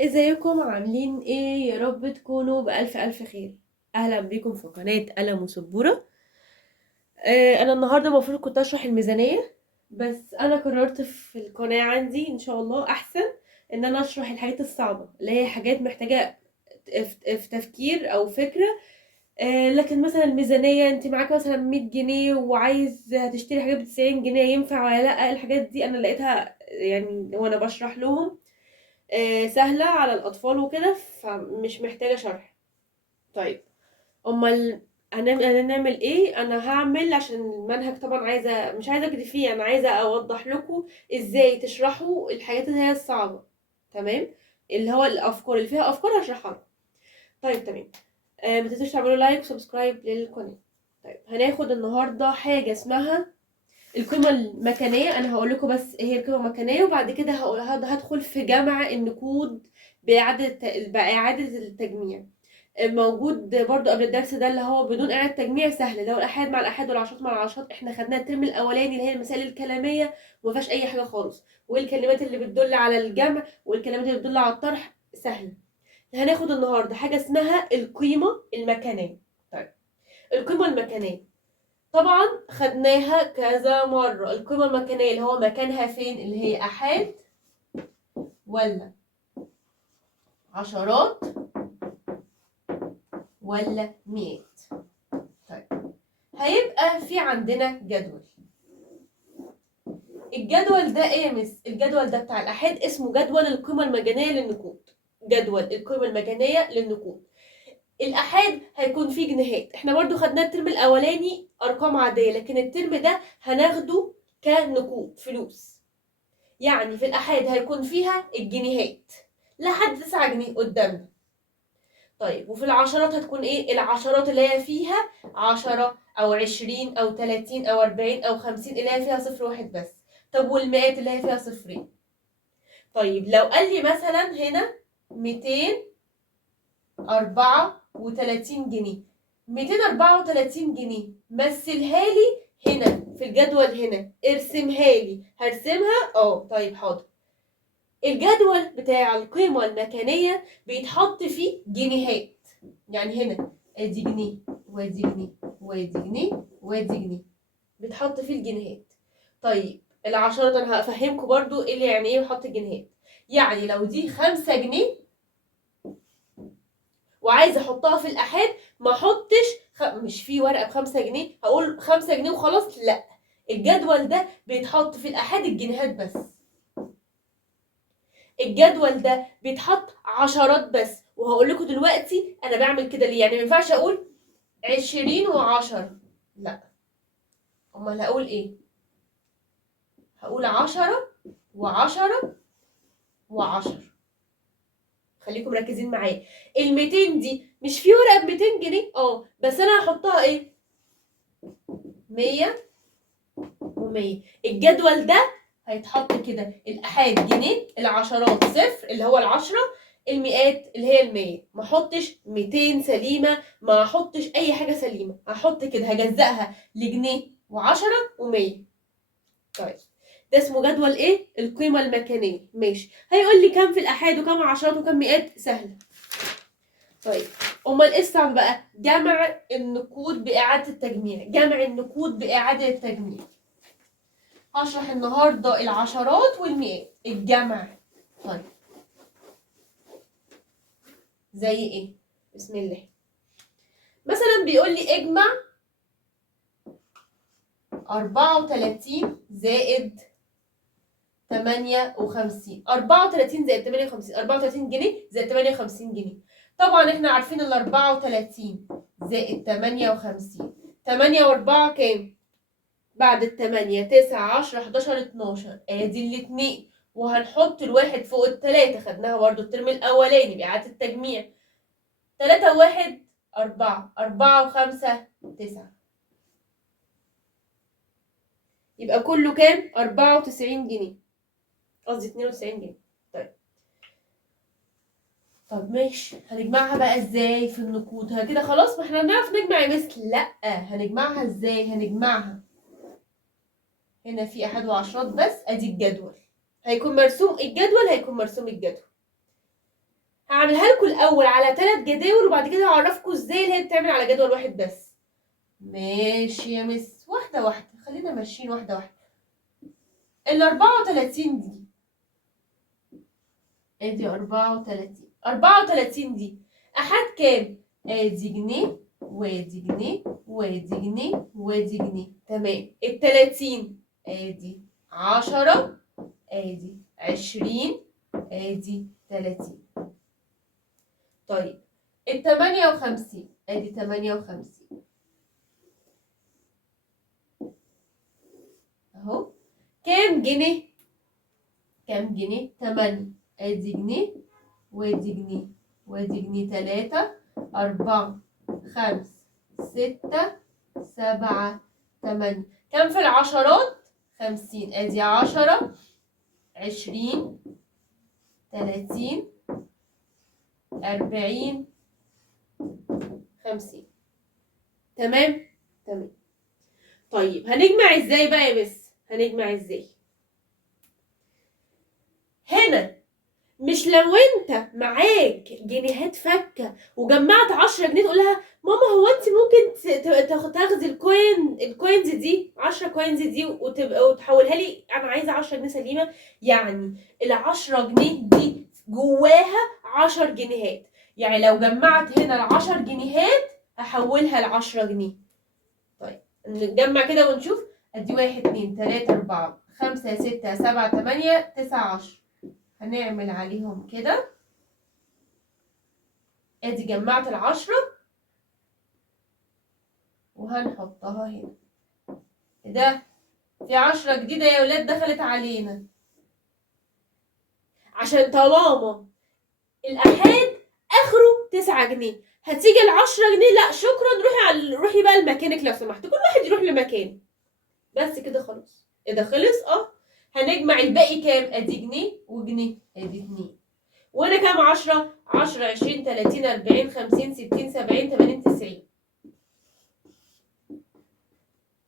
ازيكم عاملين ايه؟ يا رب تكونوا بألف ألف خير. أهلا بيكم في قناة قلم وسبورة. أنا النهاردة المفروض كنت أشرح الميزانية، بس أنا قررت في القناة عندي إن شاء الله أحسن إن أنا أشرح الحاجات الصعبة اللي هي حاجات محتاجة في تفكير أو فكرة. لكن مثلا الميزانية انت معاك مثلا 100 جنيه وعايز هتشتري حاجات ب90 جنيه، ينفع ولا لأ؟ الحاجات دي أنا لقيتها يعني وأنا بشرح لهم سهلة على الأطفال وكده، فمش محتاجة شرح. طيب، أمال هنعمل ايه؟ أنا هعمل عشان المنهج طبعا مش عايزة أجري فيه، أنا عايزة أوضح لكم ازاي تشرحوا الحاجات اللي هي الصعبة. تمام، اللي هو الأفكار اللي فيها أفكار هشرحها لكم. طيب تمام. ما تنسوش تعملوا لايك وسبسكرايب للقناة. طيب، هناخد النهاردة حاجة اسمها القيمة المكانية. أنا هقول لكم بس إيه هي القيمة المكانية، وبعد كده هدخل في جمع النقود بإعادة التجميع. موجود برضو قبل الدرس ده اللي هو بدون إعادة تجميع سهل، اللي هو الآحاد مع الآحاد والعشرات مع العشرات. احنا خدناه الترم الأولاني اللي هي المسائل الكلامية ومفيهاش أي حاجة خالص، والكلمات اللي بتدل على الجمع والكلمات اللي بتدل على الطرح سهل. هناخد النهارده حاجة اسمها القيمة المكانية. طيب، القيمة المكانية طبعا خدناها كذا مرة. القيمة المكانية اللي هو مكانها فين، اللي هي آحاد ولا عشرات ولا مئات. طيب، هيبقى في عندنا جدول. الجدول ده ايه يا مس؟ الجدول ده بتاع الآحاد اسمه جدول القيمة المجانية للنقود. جدول القيمة المجانية للنقود. الآحاد هيكون فيه جنيهات، احنا برضو خدناه الترم الأولاني أرقام عادية، لكن الترم ده هناخده كنقود فلوس. يعني في الآحاد هيكون فيها الجنيهات لحد 9 جنيه قدامنا. طيب، وفي العشرات هتكون ايه؟ العشرات اللي هي فيها 10 أو 20 أو 30 أو 40 أو 50 اللي هي فيها صفر واحد بس. طب والمئات اللي هي فيها صفرين. طيب، لو قال لي مثلا هنا 234 جنيه، 234 جنيه مثلها لي هنا في الجدول، هنا ارسمها لي. هرسمها طيب حاضر. الجدول بتاع القيمة المكانية بيتحط فيه جنيهات، يعني هنا ادي جنيه وادي جنيه وادي جنيه وادي جنيه، بتحط فيه الجنيهات. طيب، العشرات انا هفهمكم برضو ايه اللي يعني ايه بحط الجنيهات. يعني لو دي 5 جنيه وعايزه احطها في الآحاد، ما احطش مش في ورقه ب5 جنيه هقول 5 جنيه وخلاص، لا. الجدول ده بيتحط في الآحاد الجنيهات بس. الجدول ده بيتحط عشرات بس، وهقول لكم دلوقتي انا بعمل كده ليه. يعني ما ينفعش اقول 20 و10، لا. امال هقول ايه؟ هقول 10 و10 و10. خليكم مركزين معايا. ال200 دي مش في ورقه ب200 جنيه، بس انا هحطها ايه؟ 100 و100. الجدول ده هيتحط كده: الآحاد جنيه، العشرات صفر اللي هو العشرة، المئات اللي هي المية. ما احطش 200 سليمة، ما احطش اي حاجة سليمة، هحط كده هجزأها لجنيه وعشرة ومية. طيب، ده اسمه جدول ايه؟ القيمة المكانية. ماشي، هيقول لي كام في الآحاد وكام عشرات وكام مئات، سهلة. طيب، امال ايه الصعب بقى؟ جمع النقود بإعادة التجميع. جمع النقود بإعادة التجميع. هشرح النهارده العشرات والمئات، الجمع. طيب، زي ايه؟ بسم الله. مثلا بيقول لي اجمع 34 زائد 58. 34 زائد 58، 34 جنيه زائد 58 جنيه. طبعا احنا عارفين ال 34 زائد 58، 8 و4 كام؟ بعد ال8 9 10 11 12، ادي الاتنين. وهنحط الواحد فوق التلاتة، خدناها برضو الترم الأولاني بإعادة التجميع. 3 و1 4، 4 و5 9، يبقى كله كام؟ 94 جنيه، قصدي 92 جنيه. طيب، طب ماشي، هنجمعها بقى ازاي في النقود؟ كده خلاص، ما احنا هنعرف نجمع يا مس. لا، هنجمعها ازاي؟ هنجمعها هنا في أحد وعشرات بس، ادي الجدول هيكون مرسوم. الجدول هيكون مرسوم الجدول. هعملها لكم الاول على 3 جداول وبعد كده هعرفكم ازاي اللي هي بتعمل على جدول واحد بس. ماشي يا مس، واحده واحده، خلينا ماشيين واحده واحده. ال 34 دي ادي 34 دي احد كام؟ ادي جنيه وادي جنيه وادي جنيه وادي جنيه. تمام. ال 30 ادي 10 ادي 20 ادي 30. طيب ال 58 ادي 58 اهو. كام جنيه؟ كام جنيه؟ 8 ادي جنيه وادي جنيه وادي جنيه. 3 4 5 6 7 8. كام في العشرات؟ 50 ادي 10 20 30 40 50. تمام. تمام. طيب هنجمع ازاي بقى يا مس؟ هنجمع ازاي؟ هنا مش لو انت معاك جنيهات فكه وجمعت 10 جنيه تقول لها ماما هو انت ممكن تاخدي الكوينز دي 10 كوينز دي وتحولها لي، انا عايزه 10 جنيه سليمه. يعني ال 10 جنيه دي جواها 10 جنيهات، يعني لو جمعت هنا ال 10 جنيهات هحولها ل 10 جنيه. طيب نجمع كده ونشوف. ادي 1 2 3 4 5 6 7 8 9 10. هنعمل عليهم كده. ادي جمعت ال10 وهنحطها هنا. ده في 10 جديدة يا ولاد دخلت علينا، عشان طالما الأحاد آخره 9 جنيه هتيجي ال10 جنيه. لا شكرا، روحي بقى لمكانك لو سمحت، كل واحد يروح لمكانه. بس كده خلاص. ايه ده خلص؟ هنجمع الباقي كام؟ ادي جنيه وجنيه ادي 2. وانا كام؟ 10 10 20 30 40 50 60 70 80 90.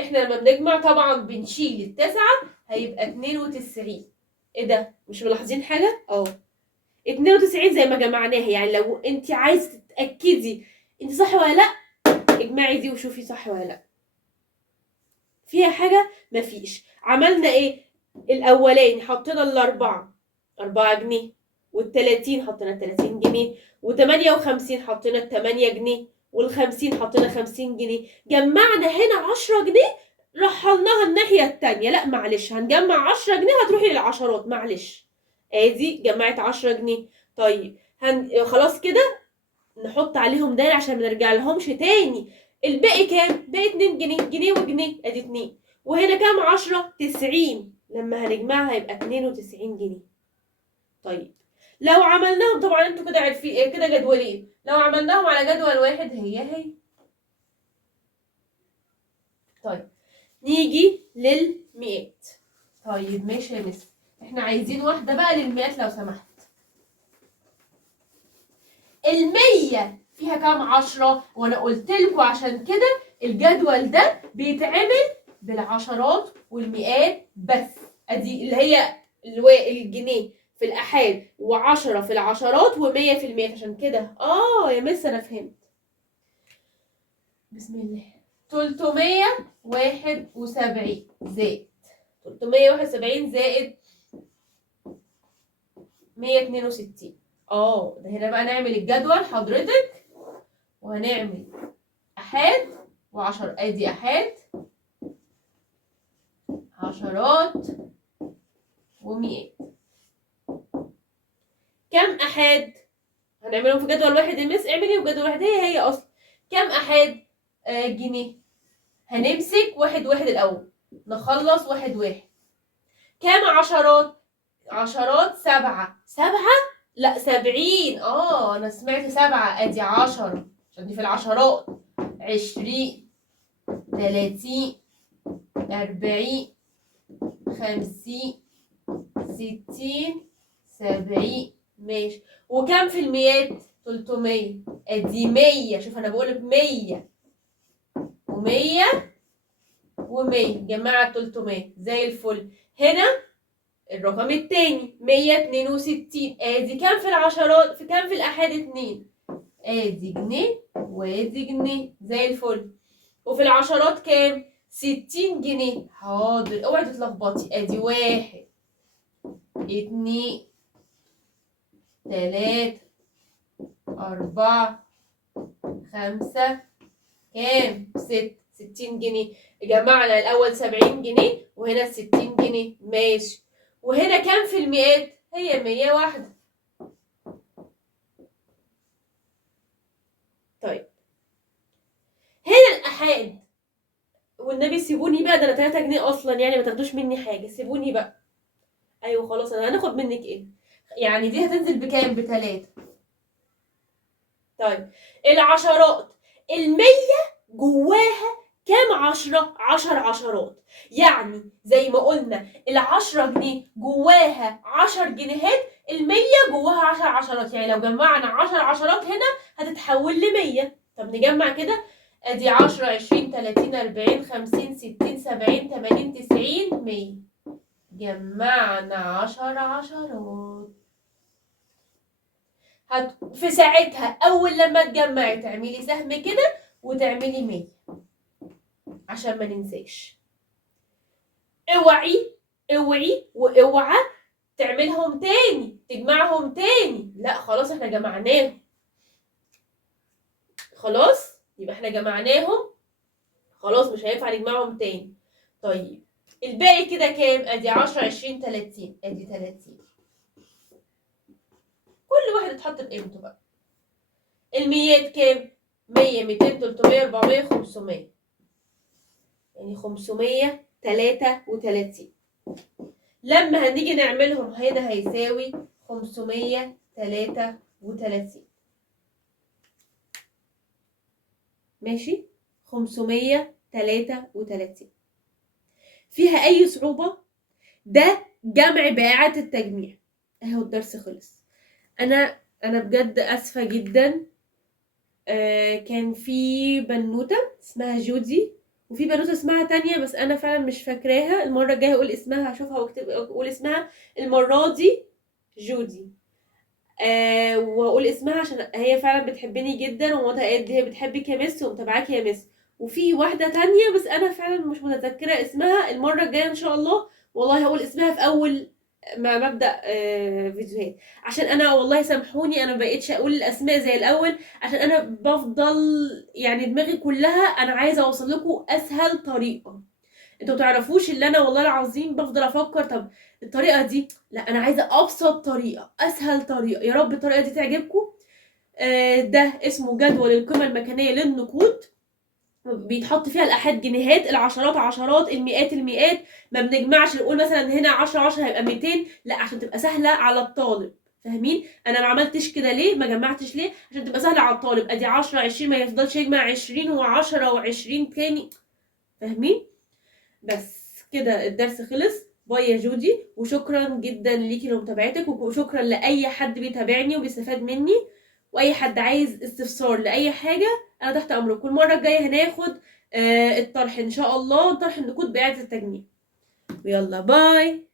احنا لما بنجمع طبعا بنشيل التسعة هيبقى 92. ايه ده؟ مش ملاحظين حاجة؟ 92 زي ما جمعناها. يعني لو انت عايز تتأكدي انت صح ولا لا اجمعي دي وشوفي صح ولا لا. فيها حاجة؟ مفيش. عملنا ايه؟ الاولاني حطينا الاربعة 4 جنيه، وال30 حطينا 30 جنيه، و58 حطينا 8 جنيه، وال50 حطينا 50 جنيه. جمعنا هنا 10 جنيه رحلناها الناحية التانية. لا معلش، هنجمع 10 جنيه هتروحي للعشرات، معلش. ادي جمعت 10 جنيه. طيب خلاص كده نحط عليهم دايره عشان ما نرجع لهمش تاني. الباقي كام؟ باقي 2 جنيه، جنيه وجنيه ادي 2. وهنا كام؟ 10 90. لما هنجمعها هيبقى 92 جنيه. طيب لو عملناهم، طبعا انتوا كده عارفين كده جدولين، لو عملناهم على جدول واحد هي. طيب نيجي للمئات. طيب ماشي يا مس، احنا عايزين واحده بقى للمئات لو سمحت. ال100 فيها كام 10؟ وانا قلت لكم عشان كده الجدول ده بيتعمل بالعشرات والمئات بس. ادي اللي هي الجنيه في الآحاد، و10 في العشرات، و100 في المئات. عشان كده يا مس انا فهمت. بسم الله. 371 زائد 371 زائد 162. ده هنا بقى نعمل الجدول حضرتك، وهنعمل احاد وعشر. ادي احاد عشرات ومئات. كم احاد؟ هنعملهم في جدول واحد. المس اعملي في جدول واحد، هي اصلا. كم احاد؟ جنيه. هنمسك واحد واحد الاول، نخلص واحد واحد. كم عشرات؟ عشرات 7. 7؟ لا 70. انا سمعت 7. ادي 10 عشان دي في العشرات. 20 30 40 50 60 70. ماشي. وكم في المئات؟ 300. ادي 100. شوف انا بقولك 100 و100 و100. جماعة 300 زي الفل. هنا الرقم التاني 162، ادي كام في العشرات، في كام في الآحاد 2، ادي جنيه وادي جنيه زي الفل. وفي العشرات كام؟ 60 جنيه. حاضر، اوعي تتلخبطي. ادي 1 2 3 4 5 كام؟ 60 جنيه. جمعنا الأول 70 جنيه وهنا 60 جنيه. ماشي. وهنا كام في المئات؟ هي 101. طيب هنا الآحاد، والنبي سيبوني بقى، ده أنا 3 جنيه أصلا، يعني ما تاخدوش مني حاجة، سيبوني بقى. أيوه خلاص، أنا هناخد منك إيه؟ يعني دي هتنزل بكام؟ ب3. طيب العشرات، 100 جواها كام 10 عشرات، يعني زي ما قلنا ال10 جنيه جواها 10 جنيهات، 100 جواها 10 عشرات، يعني لو جمعنا 10 عشرات هنا هتتحول ل100. طب نجمع كده، ادي 10 20 30 40 50 60 70 80 90 100. جمعنا 10 عشرات. في ساعتها اول لما تجمعي تعملي سهم كده وتعملي 100 عشان ما ننساش. اوعي واوعى تعملهم تاني، تجمعهم تاني. لا خلاص احنا جمعناهم، خلاص يبقى احنا جمعناهم، خلاص مش هينفع نجمعهم تاني. طيب الباقي كده كام؟ ادي 10 20 30، ادي 30. كل واحد اتحط بقيمته بقى. الميات كام؟ 100 200 300 400 500، يعني 533. لما هنيجي نعملهم هنا هيساوي 533. ماشي، 533. فيها أي صعوبة؟ ده جمع بإعادة التجميع. اهو الدرس خلص. أنا بجد آسفة جدا. كان في بنوتة اسمها جودي، وفي بنوتة اسمها تانية بس أنا فعلا مش فاكراها. المرة الجاية أقول اسمها، هشوفها واكتب أقول اسمها. المرة دي جودي. واقول اسمها عشان هي فعلا بتحبني جدا، ومامتها قالت هي بتحبك يا مس ومتابعاك يا مس. وفي واحده تانية بس انا فعلا مش متذكره اسمها. المره الجايه ان شاء الله والله هقول اسمها في اول ما ببدا فيديوهات، عشان انا والله سامحوني انا مبقتش اقول الاسماء زي الاول، عشان انا بفضل يعني دماغي كلها انا عايزه اوصل لكم اسهل طريقه. انتوا تعرفوش اللي انا والله العظيم بفضل افكر طب الطريقه دي، لا انا عايزه ابسط طريقه، اسهل طريقه. يا رب الطريقه دي تعجبكم. ده اسمه جدول القيمه المكانيه للنقود. بيتحط فيها الآحاد جنيهات، العشرات عشرات، المئات المئات. ما بنجمعش نقول مثلا هنا 10 10 هيبقى 200، لا عشان تبقى سهله على الطالب. فاهمين؟ انا ما عملتش كده ليه، ما جمعتش ليه؟ عشان تبقى سهله على الطالب. ادي 10 20 ما يفضلش يجمع 20 و10 و20 تاني. فاهمين؟ بس كده الدرس خلص. باي يا جودي، وشكرا جدا ليكي لمتابعتك، وشكرا لاي حد بيتابعني وبيستفاد مني. واي حد عايز استفسار لاي حاجه انا تحت امركم. المره الجايه هناخد الطرح ان شاء الله، طرح النقود باعاده التجميع. ويلا باي.